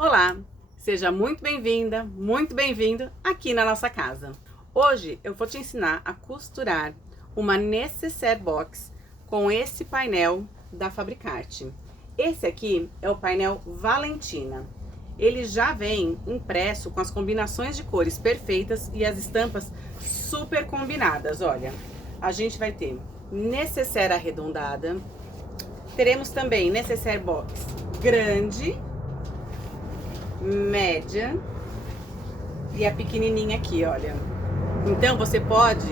Olá, seja muito bem-vinda, muito bem-vindo aqui na nossa casa. Hoje eu vou te ensinar a costurar uma necessaire box com esse painel da Fabricarte. Esse aqui é o painel Valentina. Ele já vem impresso com as combinações de cores perfeitas e as estampas super combinadas. Olha, a gente vai ter necessaire arredondada, teremos também necessaire box grande, média e a pequenininha aqui, olha. Então você pode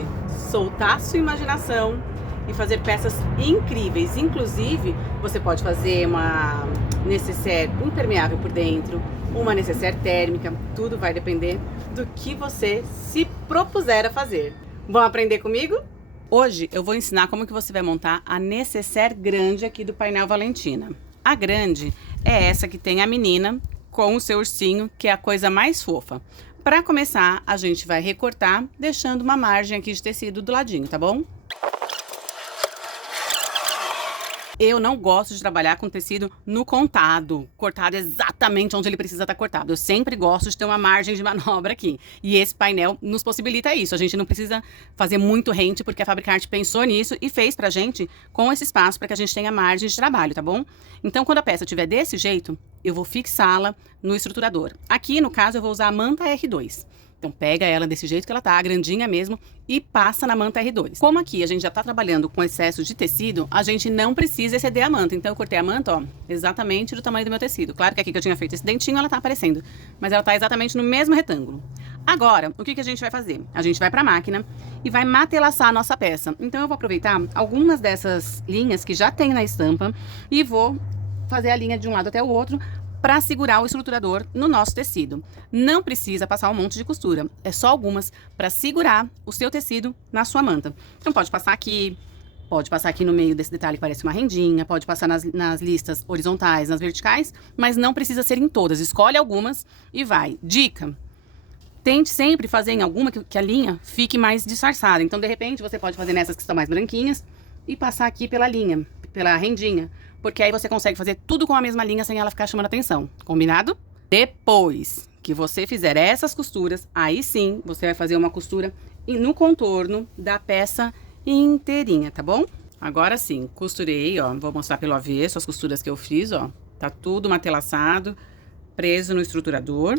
soltar sua imaginação e fazer peças incríveis. Inclusive, você pode fazer uma necessaire impermeável por dentro, uma necessaire térmica, tudo vai depender do que você se propuser a fazer. Vamos aprender comigo? Hoje eu vou ensinar como que você vai montar a necessaire grande aqui do painel Valentina. A grande é essa que tem a menina com o seu ursinho, que é a coisa mais fofa. Para começar, a gente vai recortar, deixando uma margem aqui de tecido do ladinho, tá bom? Eu não gosto de trabalhar com tecido no contado, cortado exatamente onde ele precisa estar cortado. Eu sempre gosto de ter uma margem de manobra aqui. E esse painel nos possibilita isso. A gente não precisa fazer muito rente, porque a Fabricarte pensou nisso e fez pra gente com esse espaço para que a gente tenha margem de trabalho, tá bom? Então, quando a peça estiver desse jeito, eu vou fixá-la no estruturador. Aqui, no caso, eu vou usar a manta R2. Então pega ela desse jeito que ela tá, grandinha mesmo, e passa na manta R2. Como aqui a gente já tá trabalhando com excesso de tecido, a gente não precisa exceder a manta. Então eu cortei a manta, ó, exatamente do tamanho do meu tecido. Claro que aqui que eu tinha feito esse dentinho, ela tá aparecendo, mas ela tá exatamente no mesmo retângulo. Agora, o que a gente vai fazer? A gente vai pra máquina e vai matelaçar a nossa peça. Então eu vou aproveitar algumas dessas linhas que já tem na estampa e vou fazer a linha de um lado até o outro, para segurar o estruturador no nosso tecido. Não precisa passar um monte de costura, é só algumas para segurar o seu tecido na sua manta. Então pode passar aqui no meio desse detalhe que parece uma rendinha, pode passar nas listas horizontais, nas verticais, mas não precisa ser em todas, escolhe algumas e vai. Dica: tente sempre fazer em alguma que a linha fique mais disfarçada. Então de repente você pode fazer nessas que estão mais branquinhas e passar aqui pela linha, pela rendinha. Porque aí você consegue fazer tudo com a mesma linha sem ela ficar chamando atenção. Combinado? Depois que você fizer essas costuras, aí sim você vai fazer uma costura no contorno da peça inteirinha, tá bom? Agora sim, costurei, ó. Vou mostrar pelo avesso as costuras que eu fiz, ó. Tá tudo matelaçado, preso no estruturador.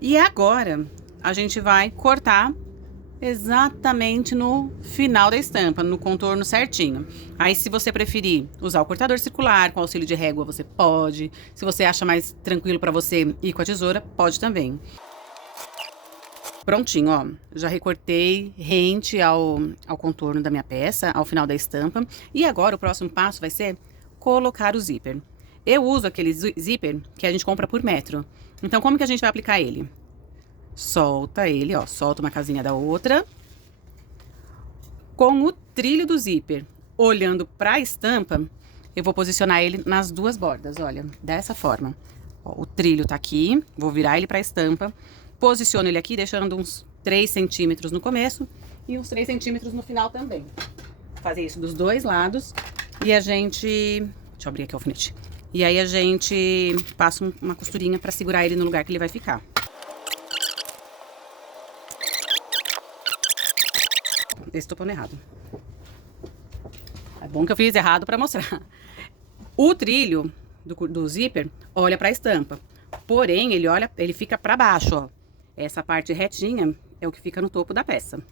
E agora a gente vai cortar exatamente no final da estampa, no contorno certinho. Aí, se você preferir usar o cortador circular com auxílio de régua, você pode. Se você acha mais tranquilo para você ir com a tesoura, pode também. Prontinho, ó. Já recortei rente ao contorno da minha peça, ao final da estampa. E agora o próximo passo vai ser colocar o zíper. Eu uso aquele zíper que a gente compra por metro. Então, como que a gente vai aplicar ele? Solta ele, ó, solta uma casinha da outra. Com o trilho do zíper olhando para a estampa, eu vou posicionar ele nas duas bordas, olha, dessa forma. Ó, o trilho tá aqui, vou virar ele para a estampa, posiciono ele aqui, deixando uns 3 centímetros no começo e uns 3 centímetros no final também. Vou fazer isso dos dois lados e a gente... Deixa eu abrir aqui o alfinete. E aí a gente passa uma costurinha para segurar ele no lugar que ele vai ficar. Esse tô pondo errado. É bom que eu fiz errado para mostrar. O trilho do zíper olha para a estampa. Porém, ele fica para baixo, ó. Essa parte retinha é o que fica no topo da peça.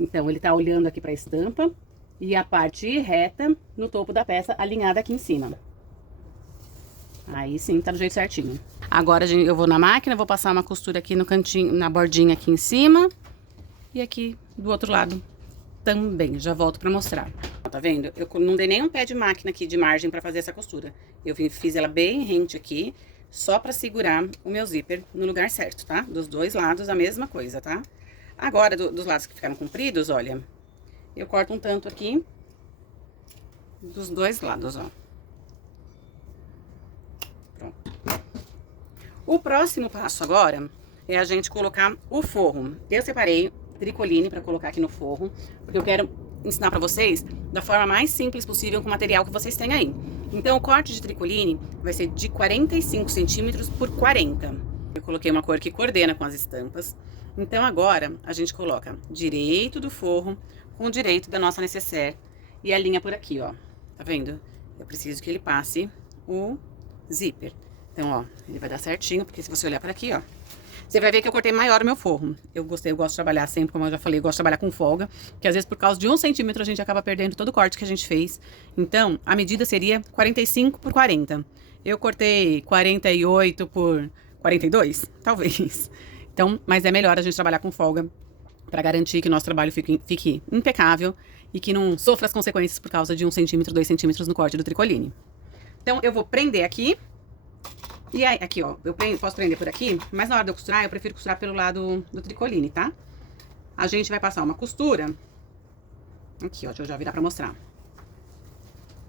Então, ele tá olhando aqui para a estampa e a parte reta no topo da peça alinhada aqui em cima. Aí sim, tá do jeito certinho. Agora eu vou na máquina, vou passar uma costura aqui no cantinho, na bordinha aqui em cima e aqui do outro lado também, já volto pra mostrar. Tá vendo? Eu não dei nem um pé de máquina aqui de margem pra fazer essa costura. Eu fiz ela bem rente aqui, só pra segurar o meu zíper no lugar certo, tá? Dos dois lados a mesma coisa, tá? Agora, dos lados que ficaram compridos, olha, eu corto um tanto aqui dos dois lados, ó. Pronto. O próximo passo agora é a gente colocar o forro. Eu separei tricoline para colocar aqui no forro, porque eu quero ensinar para vocês da forma mais simples possível com o material que vocês têm aí. Então, o corte de tricoline vai ser de 45 centímetros por 40. Eu coloquei uma cor que coordena com as estampas. Então, agora, a gente coloca direito do forro com o direito da nossa nécessaire e a linha por aqui, ó. Tá vendo? Eu preciso que ele passe o zíper. Então, ó, ele vai dar certinho, porque se você olhar para aqui, ó, você vai ver que eu cortei maior o meu forro. Eu gosto de trabalhar sempre, como eu já falei, eu gosto de trabalhar com folga, porque às vezes por causa de 1 centímetro a gente acaba perdendo todo o corte que a gente fez. Então, a medida seria 45 por 40. Eu cortei 48 por 42, talvez. Então, mas é melhor a gente trabalhar com folga para garantir que o nosso trabalho fique impecável e que não sofra as consequências por causa de 1 centímetro, 2 centímetros no corte do tricoline. Então, eu vou prender aqui. E aí, aqui, ó, posso prender por aqui, mas na hora de eu costurar, eu prefiro costurar pelo lado do tricoline, tá? A gente vai passar uma costura. Aqui, ó, deixa eu já virar pra mostrar.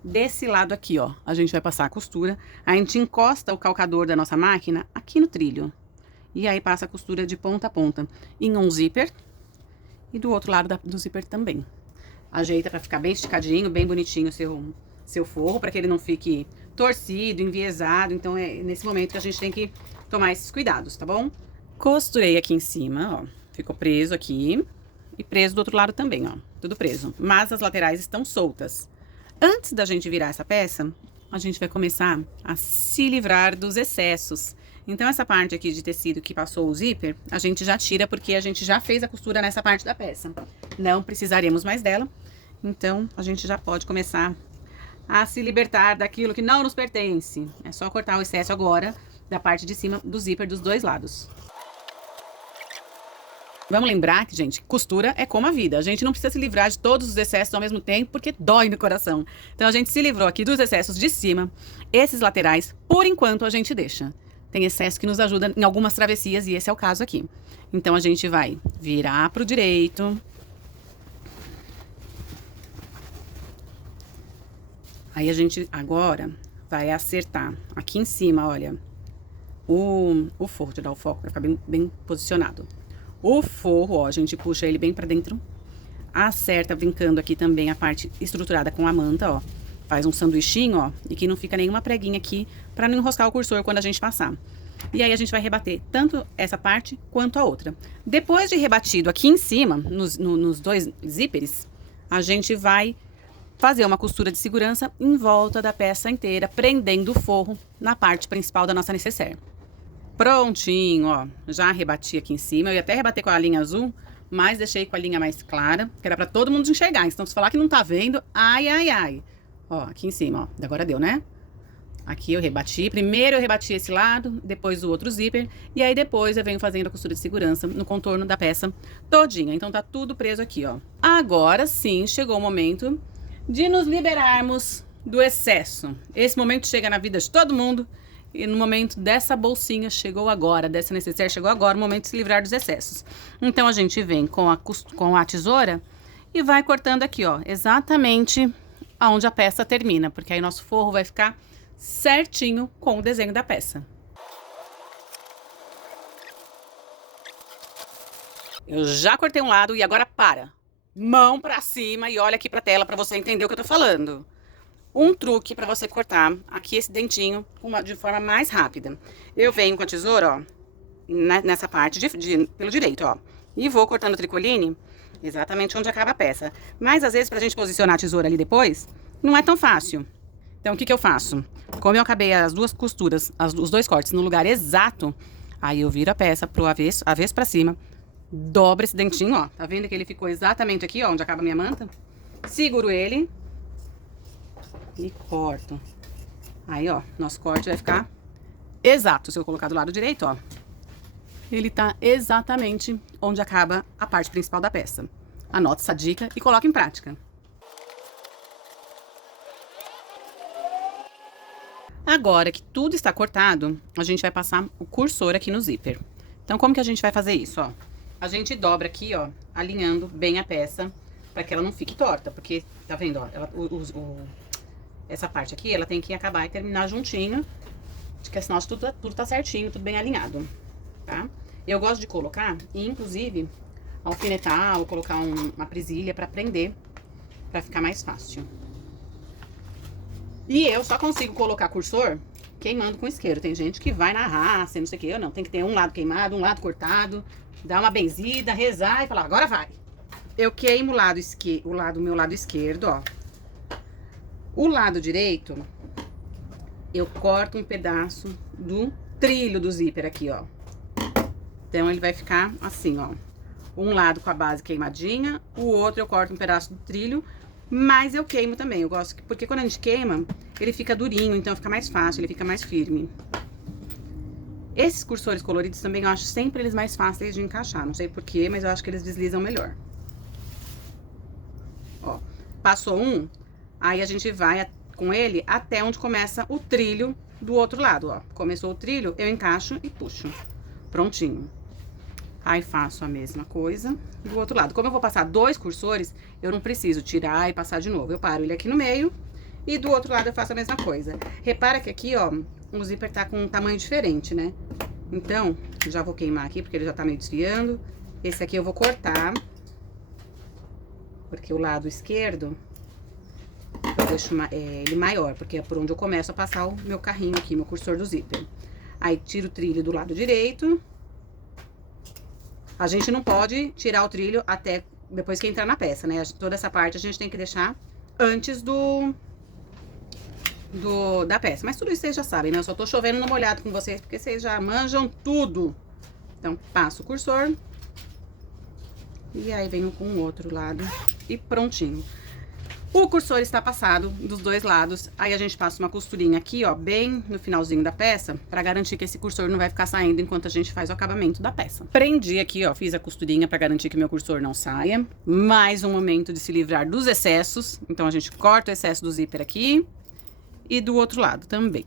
Desse lado aqui, ó, a gente vai passar a costura. A gente encosta o calcador da nossa máquina aqui no trilho. E aí passa a costura de ponta a ponta em um zíper. E do outro lado do zíper também. Ajeita pra ficar bem esticadinho, bem bonitinho o seu forro, para que ele não fique torcido, enviesado. Então é nesse momento que a gente tem que tomar esses cuidados, tá bom? Costurei aqui em cima, ó, ficou preso aqui e preso do outro lado também, ó, tudo preso, mas as laterais estão soltas. Antes da gente virar essa peça, a gente vai começar a se livrar dos excessos. Então essa parte aqui de tecido que passou o zíper, a gente já tira porque a gente já fez a costura nessa parte da peça. Não precisaremos mais dela, então a gente já pode começar a se libertar daquilo que não nos pertence. É só cortar o excesso agora da parte de cima do zíper dos dois lados. Vamos lembrar que, gente, costura é como a vida. A gente não precisa se livrar de todos os excessos ao mesmo tempo, porque dói no coração. Então, a gente se livrou aqui dos excessos de cima. Esses laterais, por enquanto, a gente deixa. Tem excesso que nos ajuda em algumas travessias, e esse é o caso aqui. Então, a gente vai virar pro direito. Aí a gente agora vai acertar aqui em cima, olha, o forro, deixa eu dar o foco para ficar bem posicionado. O forro, ó, a gente puxa ele bem para dentro, acerta vincando aqui também a parte estruturada com a manta, ó. Faz um sanduichinho, ó, e que não fica nenhuma preguinha aqui para não enroscar o cursor quando a gente passar. E aí a gente vai rebater tanto essa parte quanto a outra. Depois de rebatido aqui em cima, nos dois zíperes, a gente vai fazer uma costura de segurança em volta da peça inteira, prendendo o forro na parte principal da nossa nécessaire. Prontinho, ó, já rebati aqui em cima, eu ia até rebater com a linha azul, mas deixei com a linha mais clara, que era pra todo mundo enxergar, então se falar que não tá vendo, ai, ai, ai. Ó, aqui em cima, ó, agora deu, né? Aqui eu rebati, primeiro eu rebati esse lado, depois o outro zíper, e aí depois eu venho fazendo a costura de segurança no contorno da peça todinha, então tá tudo preso aqui, ó. Agora sim, chegou o momento de nos liberarmos do excesso. Esse momento chega na vida de todo mundo e no momento dessa bolsinha chegou agora, dessa nécessaire chegou agora o momento de se livrar dos excessos. Então a gente vem com a tesoura e vai cortando aqui, ó, exatamente aonde a peça termina, porque aí nosso forro vai ficar certinho com o desenho da peça. Eu já cortei um lado e agora para. Mão pra cima e olha aqui pra tela pra você entender o que eu tô falando. Um truque pra você cortar aqui esse dentinho de forma mais rápida. Eu venho com a tesoura, ó, nessa parte pelo direito, ó. E vou cortando o tricoline exatamente onde acaba a peça. Mas às vezes pra gente posicionar a tesoura ali depois, não é tão fácil. Então o que eu faço? Como eu acabei as duas costuras, os dois cortes no lugar exato, aí eu viro a peça pro avesso pra cima. Dobra esse dentinho, ó. Tá vendo que ele ficou exatamente aqui, ó, onde acaba a minha manta? Seguro ele e corto. Aí, ó, nosso corte vai ficar exato. Se eu colocar do lado direito, ó, ele tá exatamente onde acaba a parte principal da peça. Anota essa dica e coloca em prática. Agora que tudo está cortado, a gente vai passar o cursor aqui no zíper. Então, como que a gente vai fazer isso, ó? A gente dobra aqui, ó, alinhando bem a peça, para que ela não fique torta, porque, tá vendo, ó, essa parte aqui, ela tem que acabar e terminar juntinho, porque senão tudo tá certinho, tudo bem alinhado, tá? Eu gosto de colocar, e inclusive, alfinetar ou colocar uma presilha para prender, para ficar mais fácil. E eu só consigo colocar cursor queimando com isqueiro. Tem gente que vai na raça, não sei o que. Eu não, tem que ter um lado queimado, um lado cortado, dar uma benzida, rezar e falar, agora vai. Eu queimo o meu lado esquerdo, ó. O lado direito, eu corto um pedaço do trilho do zíper aqui, ó. Então, ele vai ficar assim, ó. Um lado com a base queimadinha, o outro eu corto um pedaço do trilho, mas eu queimo também. Eu gosto, porque quando a gente queima, ele fica durinho, então fica mais fácil, ele fica mais firme. Esses cursores coloridos também eu acho sempre eles mais fáceis de encaixar. Não sei porquê, mas eu acho que eles deslizam melhor. Ó, passou um, aí a gente vai com ele até onde começa o trilho do outro lado, ó. Começou o trilho, eu encaixo e puxo. Prontinho. Aí faço a mesma coisa do outro lado. Como eu vou passar 2 cursores, eu não preciso tirar e passar de novo. Eu paro ele aqui no meio e do outro lado eu faço a mesma coisa. Repara que aqui, ó, o zíper tá com um tamanho diferente, né? Então, já vou queimar aqui porque ele já tá meio desfiando. Esse aqui eu vou cortar, porque o lado esquerdo eu deixo ele maior, porque é por onde eu começo a passar o meu carrinho aqui, meu cursor do zíper. Aí tiro o trilho do lado direito. A gente não pode tirar o trilho até depois que entrar na peça, né? Toda essa parte a gente tem que deixar antes da peça. Mas tudo isso vocês já sabem, né? Eu só tô chovendo no molhado com vocês, porque vocês já manjam tudo. Então, passo o cursor. E aí, venho com o outro lado e prontinho. O cursor está passado dos 2 lados, aí a gente passa uma costurinha aqui, ó, bem no finalzinho da peça, pra garantir que esse cursor não vai ficar saindo enquanto a gente faz o acabamento da peça. Prendi aqui, ó, fiz a costurinha pra garantir que meu cursor não saia. Mais um momento de se livrar dos excessos, então a gente corta o excesso do zíper aqui e do outro lado também.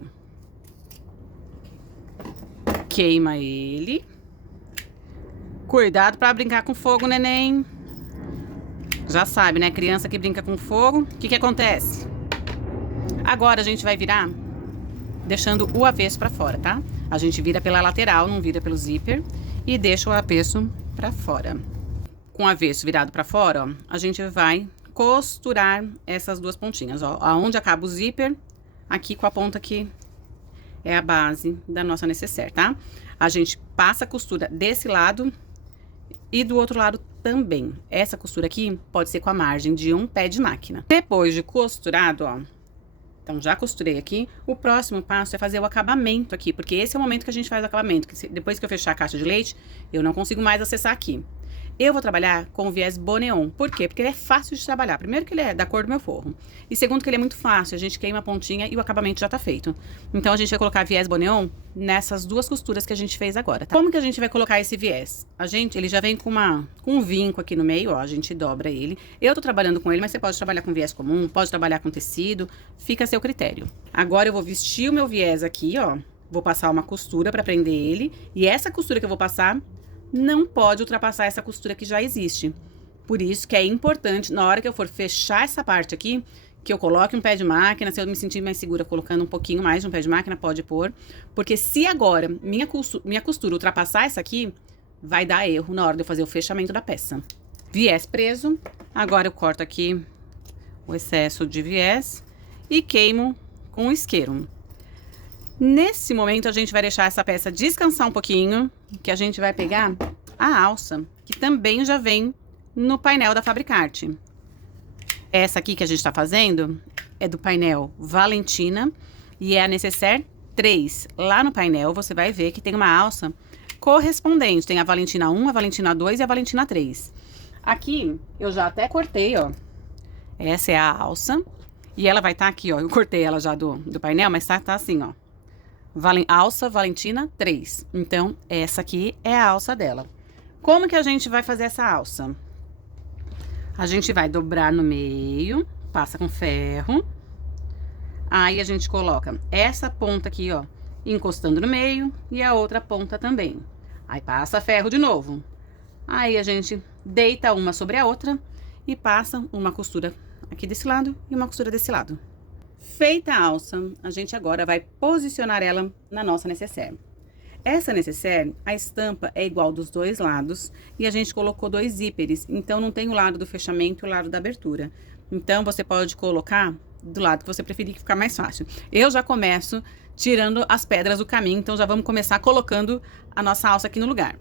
Queima ele. Cuidado pra brincar com fogo, neném. Já sabe, né? Criança que brinca com fogo, o que acontece? Agora a gente vai virar deixando o avesso pra fora, tá? A gente vira pela lateral, não vira pelo zíper, e deixa o avesso pra fora. Com o avesso virado pra fora, ó, a gente vai costurar essas 2 pontinhas, ó. Aonde acaba o zíper, aqui com a ponta que é a base da nossa necessaire, tá? A gente passa a costura desse lado e do outro lado também. Essa costura aqui pode ser com a margem de um pé de máquina. Depois de costurado, ó, então já costurei aqui, o próximo passo é fazer o acabamento aqui, porque esse é o momento que a gente faz o acabamento, que depois que eu fechar a caixa de leite, eu não consigo mais acessar aqui. Eu vou trabalhar com o viés Boneon. Por quê? Porque ele é fácil de trabalhar. Primeiro que ele é da cor do meu forro. E segundo que ele é muito fácil. A gente queima a pontinha e o acabamento já tá feito. Então, a gente vai colocar viés Boneon nessas 2 costuras que a gente fez agora, tá? Como que a gente vai colocar esse viés? Ele já vem com um vinco aqui no meio, ó. A gente dobra ele. Eu tô trabalhando com ele, mas você pode trabalhar com viés comum, pode trabalhar com tecido. Fica a seu critério. Agora, eu vou vestir o meu viés aqui, ó. Vou passar uma costura pra prender ele. E essa costura que eu vou passar não pode ultrapassar essa costura que já existe. Por isso que é importante, na hora que eu for fechar essa parte aqui, que eu coloque um pé de máquina. Se eu me sentir mais segura colocando um pouquinho mais de um pé de máquina, pode pôr. Porque se agora minha costura ultrapassar essa aqui, vai dar erro na hora de eu fazer o fechamento da peça. Viés preso. Agora eu corto aqui o excesso de viés e queimo com o isqueiro. Nesse momento, a gente vai deixar essa peça descansar um pouquinho, que a gente vai pegar a alça, que também já vem no painel da Fabricarte. Essa aqui que a gente tá fazendo é do painel Valentina e é a Necessaire 3. Lá no painel, você vai ver que tem uma alça correspondente. Tem a Valentina 1, a Valentina 2 e a Valentina 3. Aqui, eu já até cortei, ó. Essa é a alça. E ela vai estar aqui, ó. Eu cortei ela já do painel, mas tá assim, ó. Alça Valentina 3. Então, essa aqui é a alça dela. Como que a gente vai fazer essa alça? A gente vai dobrar no meio, passa com ferro. Aí, a gente coloca essa ponta aqui, ó, encostando no meio e a outra ponta também. Aí, passa ferro de novo. Aí, a gente deita uma sobre a outra e passa uma costura aqui desse lado e uma costura desse lado. Feita a alça, a gente agora vai posicionar ela na nossa necessaire. Essa necessaire, a estampa é igual dos 2 lados e a gente colocou 2 zíperes, então não tem o lado do fechamento e o lado da abertura. Então, você pode colocar do lado que você preferir, que ficar mais fácil. Eu já começo tirando as pedras do caminho, então já vamos começar colocando a nossa alça aqui no lugar.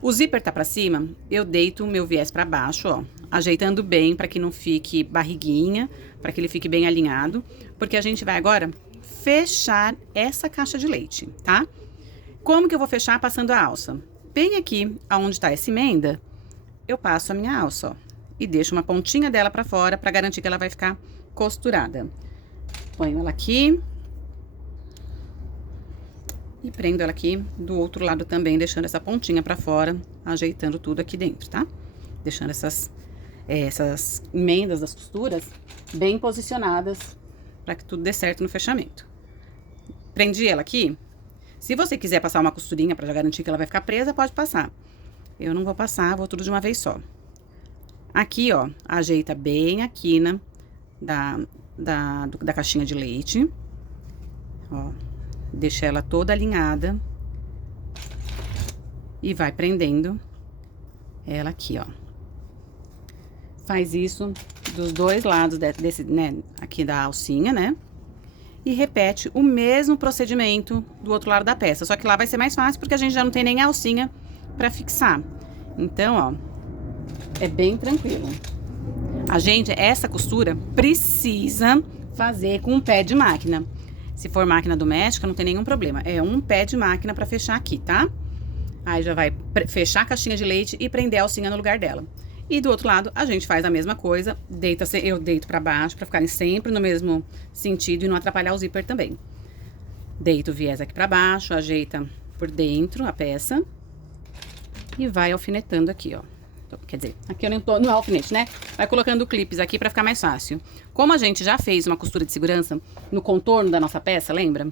O zíper tá pra cima, eu deito o meu viés pra baixo, ó, ajeitando bem para que não fique barriguinha, para que ele fique bem alinhado, porque a gente vai agora fechar essa caixa de leite, tá? Como que eu vou fechar? Passando a alça. Bem aqui, aonde tá essa emenda, eu passo a minha alça, ó, e deixo uma pontinha dela pra fora para garantir que ela vai ficar costurada. Ponho ela aqui. E prendo ela aqui do outro lado também, deixando essa pontinha pra fora, ajeitando tudo aqui dentro, tá? Deixando essas emendas das costuras bem posicionadas para que tudo dê certo no fechamento. Prendi ela aqui. Se você quiser passar uma costurinha para já garantir que ela vai ficar presa, pode passar. Eu não vou passar, vou tudo de uma vez só. Aqui, ó, ajeita bem a quina da caixinha de leite. Ó. Deixa ela toda alinhada. E vai prendendo ela aqui, ó. Faz isso dos dois lados desse, né, aqui da alcinha, né? E repete o mesmo procedimento do outro lado da peça. Só que lá vai ser mais fácil porque a gente já não tem nem a alcinha pra fixar. Então, ó, é bem tranquilo. A gente, essa costura precisa fazer com um pé de máquina. Se for máquina doméstica, não tem nenhum problema. É um pé de máquina pra fechar aqui, tá? Aí já vai fechar a caixinha de leite e prender a alcinha no lugar dela. E do outro lado, a gente faz a mesma coisa. Eu deito pra baixo, pra ficarem sempre no mesmo sentido e não atrapalhar o zíper também. Deito o viés aqui pra baixo, ajeita por dentro a peça. E vai alfinetando aqui, ó. Quer dizer, aqui eu não tô no alfinete, né? Vai colocando clipes aqui pra ficar mais fácil. Como a gente já fez uma costura de segurança no contorno da nossa peça, lembra?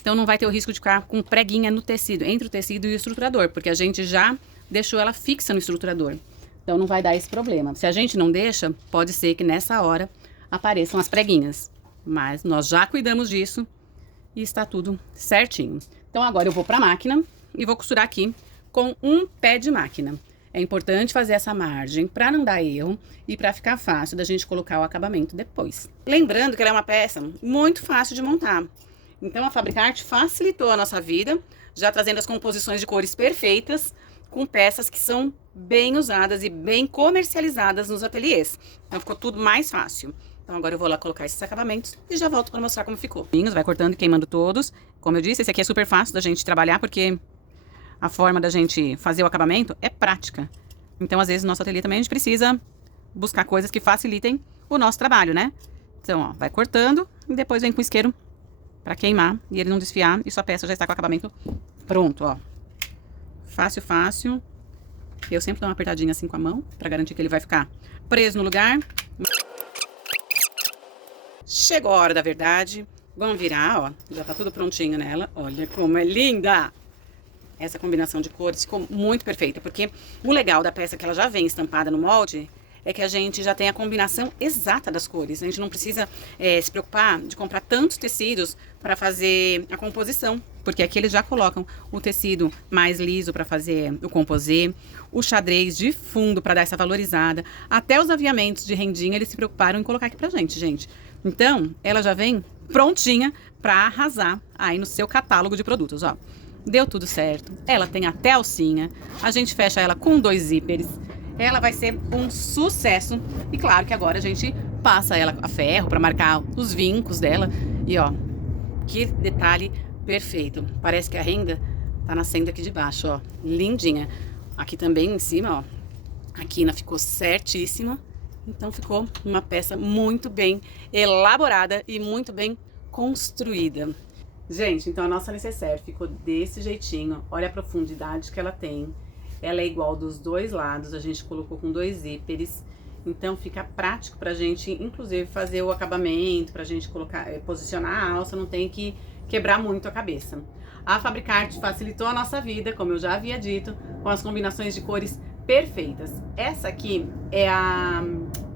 Então não vai ter o risco de ficar com preguinha no tecido, entre o tecido e o estruturador, porque a gente já deixou ela fixa no estruturador. Então não vai dar esse problema. Se a gente não deixa, pode ser que nessa hora apareçam as preguinhas. Mas nós já cuidamos disso e está tudo certinho. Então agora eu vou pra máquina e vou costurar aqui com um pé de máquina. É importante fazer essa margem para não dar erro e para ficar fácil da gente colocar o acabamento depois. Lembrando que ela é uma peça muito fácil de montar. Então a Fabricarte facilitou a nossa vida, já trazendo as composições de cores perfeitas, com peças que são bem usadas e bem comercializadas nos ateliês. Então ficou tudo mais fácil. Então agora eu vou lá colocar esses acabamentos e já volto para mostrar como ficou. Vai cortando e queimando todos. Como eu disse, esse aqui é super fácil da gente trabalhar porque a forma da gente fazer o acabamento é prática. Então, às vezes, no nosso ateliê também a gente precisa buscar coisas que facilitem o nosso trabalho, né? Então, ó, vai cortando e depois vem com o isqueiro pra queimar e ele não desfiar e sua peça já está com o acabamento pronto, ó. Fácil, fácil. Eu sempre dou uma apertadinha assim com a mão pra garantir que ele vai ficar preso no lugar. Chegou a hora da verdade. Vamos virar, ó. Já tá tudo prontinho nela. Olha como é linda! Essa combinação de cores ficou muito perfeita, porque o legal da peça que ela já vem estampada no molde é que a gente já tem a combinação exata das cores. A gente não precisa se preocupar de comprar tantos tecidos para fazer a composição, porque aqui eles já colocam o tecido mais liso para fazer o composê, o xadrez de fundo para dar essa valorizada, até os aviamentos de rendinha eles se preocuparam em colocar aqui pra gente, gente. Então, ela já vem prontinha para arrasar aí no seu catálogo de produtos, ó. Deu tudo certo, ela tem até alcinha, a gente fecha ela com 2 zíperes, ela vai ser um sucesso. E claro que agora a gente passa ela a ferro para marcar os vincos dela. E ó, que detalhe perfeito, parece que a renda tá nascendo aqui de baixo, ó, lindinha. Aqui também em cima, ó, a quina ficou certíssima, então ficou uma peça muito bem elaborada e muito bem construída. Gente, então a nossa necessaire ficou desse jeitinho. Olha a profundidade que ela tem. Ela é igual dos dois lados. A gente colocou com 2 zíperes. Então fica prático pra gente, inclusive, fazer o acabamento, pra gente colocar, posicionar a alça, não tem que quebrar muito a cabeça. A Fabricarte facilitou a nossa vida, como eu já havia dito, com as combinações de cores perfeitas. Essa aqui é a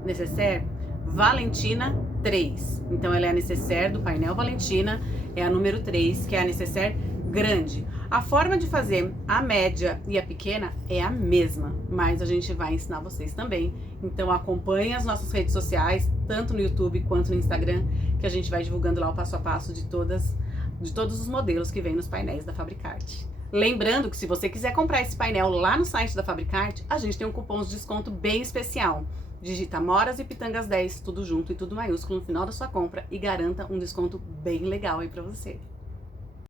necessaire Valentina 3. Então ela é a necessaire do painel Valentina, é a número 3, que é a necessaire grande. A forma de fazer a média e a pequena é a mesma, mas a gente vai ensinar vocês também. Então acompanhe as nossas redes sociais, tanto no YouTube quanto no Instagram, que a gente vai divulgando lá o passo a passo de todos os modelos que vem nos painéis da Fabricarte. Lembrando que se você quiser comprar esse painel lá no site da Fabricarte, a gente tem um cupom de desconto bem especial. Digita Moras e Pitangas 10, tudo junto e tudo maiúsculo no final da sua compra e garanta um desconto bem legal aí pra você.